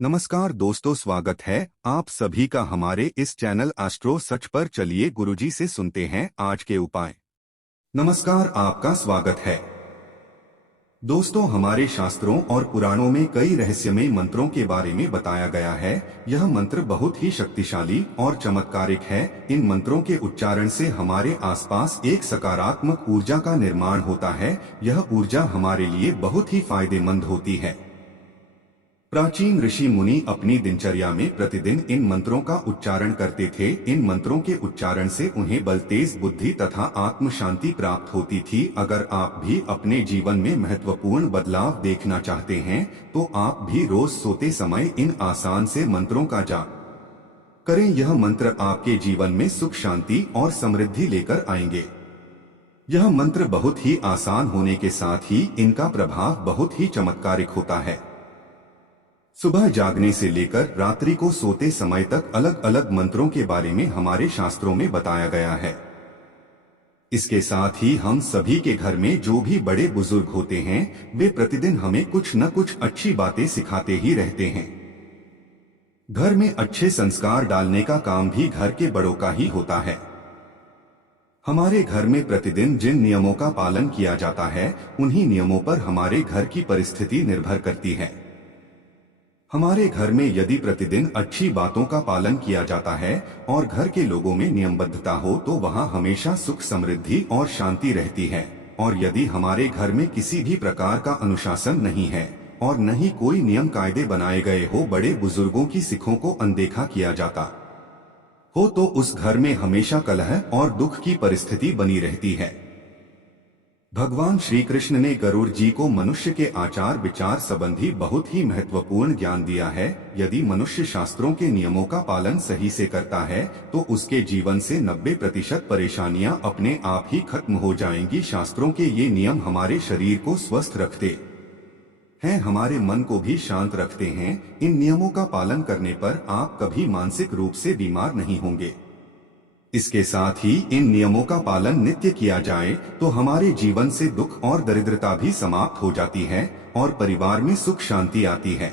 नमस्कार दोस्तों, स्वागत है आप सभी का हमारे इस चैनल एस्ट्रो सच पर। चलिए गुरुजी से सुनते हैं आज के उपाय। नमस्कार, आपका स्वागत है। दोस्तों, हमारे शास्त्रों और पुराणों में कई रहस्यमय मंत्रों के बारे में बताया गया है। यह मंत्र बहुत ही शक्तिशाली और चमत्कारिक है। इन मंत्रों के उच्चारण से हमारे आसपास एक सकारात्मक ऊर्जा का निर्माण होता है। यह ऊर्जा हमारे लिए बहुत ही फायदेमंद होती है। प्राचीन ऋषि मुनि अपनी दिनचर्या में प्रतिदिन इन मंत्रों का उच्चारण करते थे। इन मंत्रों के उच्चारण से उन्हें बल, तेज बुद्धि तथा आत्म शांति प्राप्त होती थी। अगर आप भी अपने जीवन में महत्वपूर्ण बदलाव देखना चाहते हैं, तो आप भी रोज सोते समय इन आसान से मंत्रों का जाप करें। यह मंत्र आपके जीवन में सुख, शांति और समृद्धि लेकर आएंगे। यह मंत्र बहुत ही आसान होने के साथ ही इनका प्रभाव बहुत ही चमत्कारिक होता है। सुबह जागने से लेकर रात्रि को सोते समय तक अलग अलग मंत्रों के बारे में हमारे शास्त्रों में बताया गया है। इसके साथ ही हम सभी के घर में जो भी बड़े बुजुर्ग होते हैं, वे प्रतिदिन हमें कुछ न कुछ अच्छी बातें सिखाते ही रहते हैं। घर में अच्छे संस्कार डालने का काम भी घर के बड़ों का ही होता है। हमारे घर में प्रतिदिन जिन नियमों का पालन किया जाता है, उन्हीं नियमों पर हमारे घर की परिस्थिति निर्भर करती है। हमारे घर में यदि प्रतिदिन अच्छी बातों का पालन किया जाता है और घर के लोगों में नियमबद्धता हो, तो वहाँ हमेशा सुख, समृद्धि और शांति रहती है। और यदि हमारे घर में किसी भी प्रकार का अनुशासन नहीं है और न ही कोई नियम कायदे बनाए गए हो, बड़े बुजुर्गों की सीखों को अनदेखा किया जाता हो, तो उस घर में हमेशा कलह और दुख की परिस्थिति बनी रहती है। भगवान श्री कृष्ण ने गरुड़ जी को मनुष्य के आचार विचार संबंधी बहुत ही महत्वपूर्ण ज्ञान दिया है। यदि मनुष्य शास्त्रों के नियमों का पालन सही से करता है, तो उसके जीवन से 90% परेशानियां अपने आप ही खत्म हो जाएंगी। शास्त्रों के ये नियम हमारे शरीर को स्वस्थ रखते हैं, हमारे मन को भी शांत रखते हैं। इन नियमों का पालन करने पर आप कभी मानसिक रूप से बीमार नहीं होंगे। इसके साथ ही इन नियमों का पालन नित्य किया जाए, तो हमारे जीवन से दुख और दरिद्रता भी समाप्त हो जाती है और परिवार में सुख शांति आती है।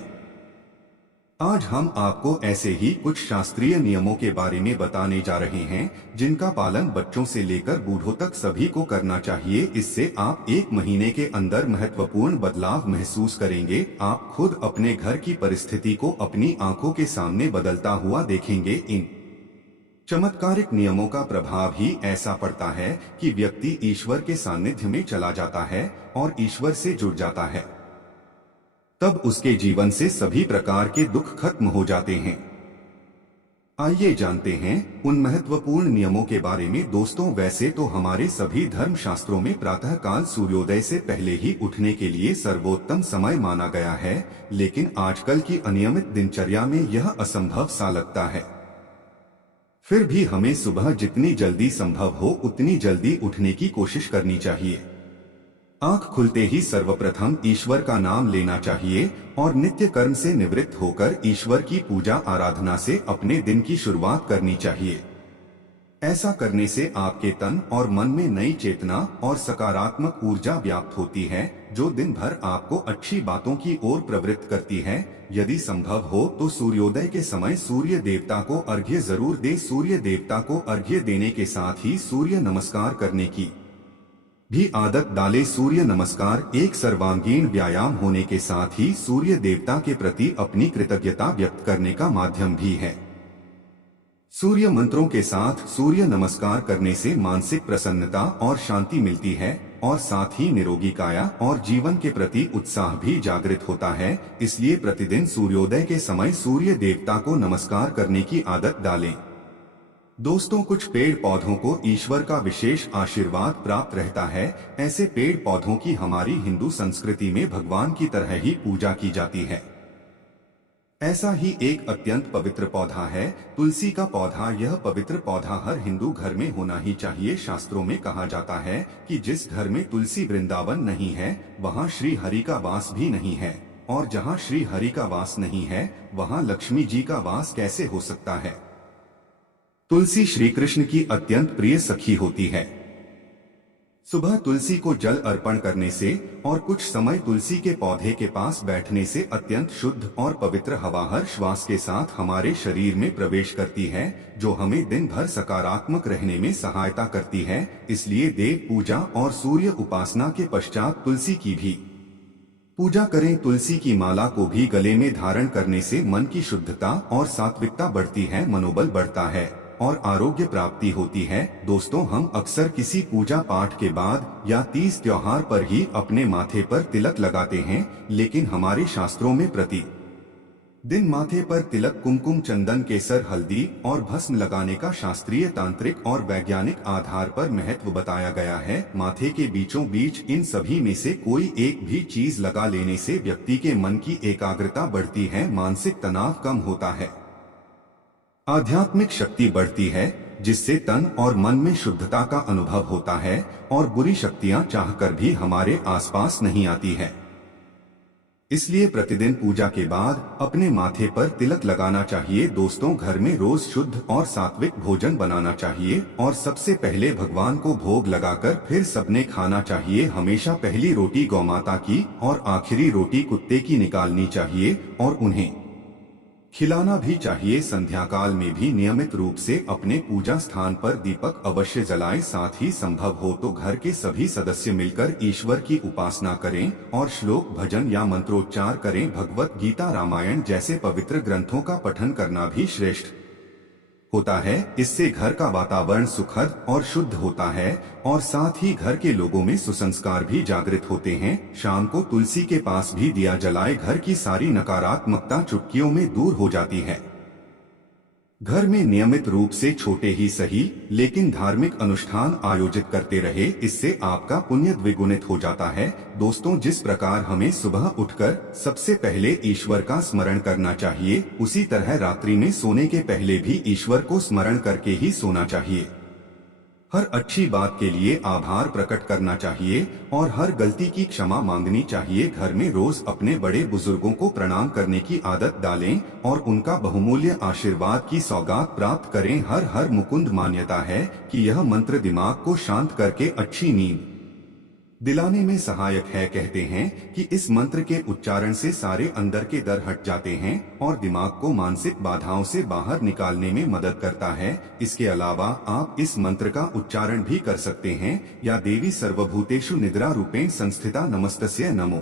आज हम आपको ऐसे ही कुछ शास्त्रीय नियमों के बारे में बताने जा रहे हैं, जिनका पालन बच्चों से लेकर बूढ़ों तक सभी को करना चाहिए। इससे आप 1 महीने के अंदर महत्वपूर्ण बदलाव महसूस करेंगे। आप खुद अपने घर की परिस्थिति को अपनी आंखों के सामने बदलता हुआ देखेंगे। इन चमत्कारिक नियमों का प्रभाव ही ऐसा पड़ता है कि व्यक्ति ईश्वर के सानिध्य में चला जाता है और ईश्वर से जुड़ जाता है। तब उसके जीवन से सभी प्रकार के दुख खत्म हो जाते हैं। आइए जानते हैं उन महत्वपूर्ण नियमों के बारे में। दोस्तों, वैसे तो हमारे सभी धर्म शास्त्रों में प्रातःकाल सूर्योदय से पहले ही उठने के लिए सर्वोत्तम समय माना गया है, लेकिन आजकल की अनियमित दिनचर्या में यह असंभव सा लगता है। फिर भी हमें सुबह जितनी जल्दी संभव हो उतनी जल्दी उठने की कोशिश करनी चाहिए। आंख खुलते ही सर्वप्रथम ईश्वर का नाम लेना चाहिए और नित्य कर्म से निवृत्त होकर ईश्वर की पूजा आराधना से अपने दिन की शुरुआत करनी चाहिए। ऐसा करने से आपके तन और मन में नई चेतना और सकारात्मक ऊर्जा व्याप्त होती है, जो दिन भर आपको अच्छी बातों की ओर प्रवृत्त करती है। यदि संभव हो तो सूर्योदय के समय सूर्य देवता को अर्घ्य जरूर दे। सूर्य देवता को अर्घ्य देने के साथ ही सूर्य नमस्कार करने की भी आदत डाले। सूर्य नमस्कार एक सर्वांगीण व्यायाम होने के साथ ही सूर्य देवता के प्रति अपनी कृतज्ञता व्यक्त करने का माध्यम भी है। सूर्य मंत्रों के साथ सूर्य नमस्कार करने से मानसिक प्रसन्नता और शांति मिलती है और साथ ही निरोगी काया और जीवन के प्रति उत्साह भी जागृत होता है। इसलिए प्रतिदिन सूर्योदय के समय सूर्य देवता को नमस्कार करने की आदत डालें। दोस्तों, कुछ पेड़ पौधों को ईश्वर का विशेष आशीर्वाद प्राप्त रहता है। ऐसे पेड़ पौधों की हमारी हिंदू संस्कृति में भगवान की तरह ही पूजा की जाती है। ऐसा ही एक अत्यंत पवित्र पौधा है तुलसी का पौधा। यह पवित्र पौधा हर हिंदू घर में होना ही चाहिए। शास्त्रों में कहा जाता है कि जिस घर में तुलसी वृंदावन नहीं है, वहाँ श्री हरि का वास भी नहीं है, और जहाँ श्री हरि का वास नहीं है, वहाँ लक्ष्मी जी का वास कैसे हो सकता है। तुलसी श्री कृष्ण की अत्यंत प्रिय सखी होती है। सुबह तुलसी को जल अर्पण करने से और कुछ समय तुलसी के पौधे के पास बैठने से अत्यंत शुद्ध और पवित्र हवा हर श्वास के साथ हमारे शरीर में प्रवेश करती है, जो हमें दिन भर सकारात्मक रहने में सहायता करती है। इसलिए देव पूजा और सूर्य उपासना के पश्चात तुलसी की भी पूजा करें। तुलसी की माला को भी गले में धारण करने से मन की शुद्धता और सात्विकता बढ़ती है, मनोबल बढ़ता है और आरोग्य प्राप्ति होती है। दोस्तों, हम अक्सर किसी पूजा पाठ के बाद या तीज त्योहार पर ही अपने माथे पर तिलक लगाते हैं, लेकिन हमारे शास्त्रों में प्रति दिन माथे पर तिलक, कुमकुम, चंदन, केसर, हल्दी और भस्म लगाने का शास्त्रीय, तांत्रिक और वैज्ञानिक आधार पर महत्व बताया गया है। माथे के बीचों बीच इन सभी में से कोई एक भी चीज लगा लेने से व्यक्ति के मन की एकाग्रता बढ़ती है, मानसिक तनाव कम होता है, आध्यात्मिक शक्ति बढ़ती है, जिससे तन और मन में शुद्धता का अनुभव होता है और बुरी शक्तियां चाहकर भी हमारे आसपास नहीं आती है। इसलिए प्रतिदिन पूजा के बाद अपने माथे पर तिलक लगाना चाहिए। दोस्तों, घर में रोज शुद्ध और सात्विक भोजन बनाना चाहिए और सबसे पहले भगवान को भोग लगाकर फिर सबने खाना चाहिए। हमेशा पहली रोटी गौमाता की और आखिरी रोटी कुत्ते की निकालनी चाहिए और उन्हें खिलाना भी चाहिए। संध्या काल में भी नियमित रूप से अपने पूजा स्थान पर दीपक अवश्य जलाएं। साथ ही संभव हो तो घर के सभी सदस्य मिलकर ईश्वर की उपासना करें और श्लोक, भजन या मंत्रोच्चार करें। भगवत गीता, रामायण जैसे पवित्र ग्रंथों का पठन करना भी श्रेष्ठ होता है। इससे घर का वातावरण सुखद और शुद्ध होता है और साथ ही घर के लोगों में सुसंस्कार भी जागृत होते हैं। शाम को तुलसी के पास भी दिया जलाए, घर की सारी नकारात्मकता चुटकियों में दूर हो जाती है। घर में नियमित रूप से छोटे ही सही लेकिन धार्मिक अनुष्ठान आयोजित करते रहे, इससे आपका पुण्य द्विगुणित हो जाता है। दोस्तों, जिस प्रकार हमें सुबह उठकर सबसे पहले ईश्वर का स्मरण करना चाहिए, उसी तरह रात्रि में सोने के पहले भी ईश्वर को स्मरण करके ही सोना चाहिए। हर अच्छी बात के लिए आभार प्रकट करना चाहिए और हर गलती की क्षमा मांगनी चाहिए। घर में रोज अपने बड़े बुजुर्गों को प्रणाम करने की आदत डालें और उनका बहुमूल्य आशीर्वाद की सौगात प्राप्त करें। हर हर मुकुंद मान्यता है कि यह मंत्र दिमाग को शांत करके अच्छी नींद दिलाने में सहायक है। कहते हैं कि इस मंत्र के उच्चारण से सारे अंदर के डर हट जाते हैं और दिमाग को मानसिक बाधाओं से बाहर निकालने में मदद करता है। इसके अलावा आप इस मंत्र का उच्चारण भी कर सकते हैं या देवी सर्वभूतेषु निद्रा रूपेण संस्थिता नमस्तस्यै नमो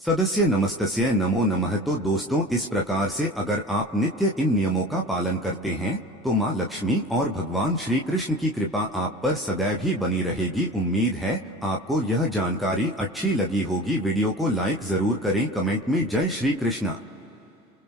सदस्य नमस्तस्यै नमो नमः। तो दोस्तों, इस प्रकार से अगर आप नित्य इन नियमों का पालन करते हैं तो माँ लक्ष्मी और भगवान श्री कृष्ण की कृपा आप पर सदैव ही बनी रहेगी। उम्मीद है आपको यह जानकारी अच्छी लगी होगी। वीडियो को लाइक जरूर करें, कमेंट में जय श्री कृष्णा।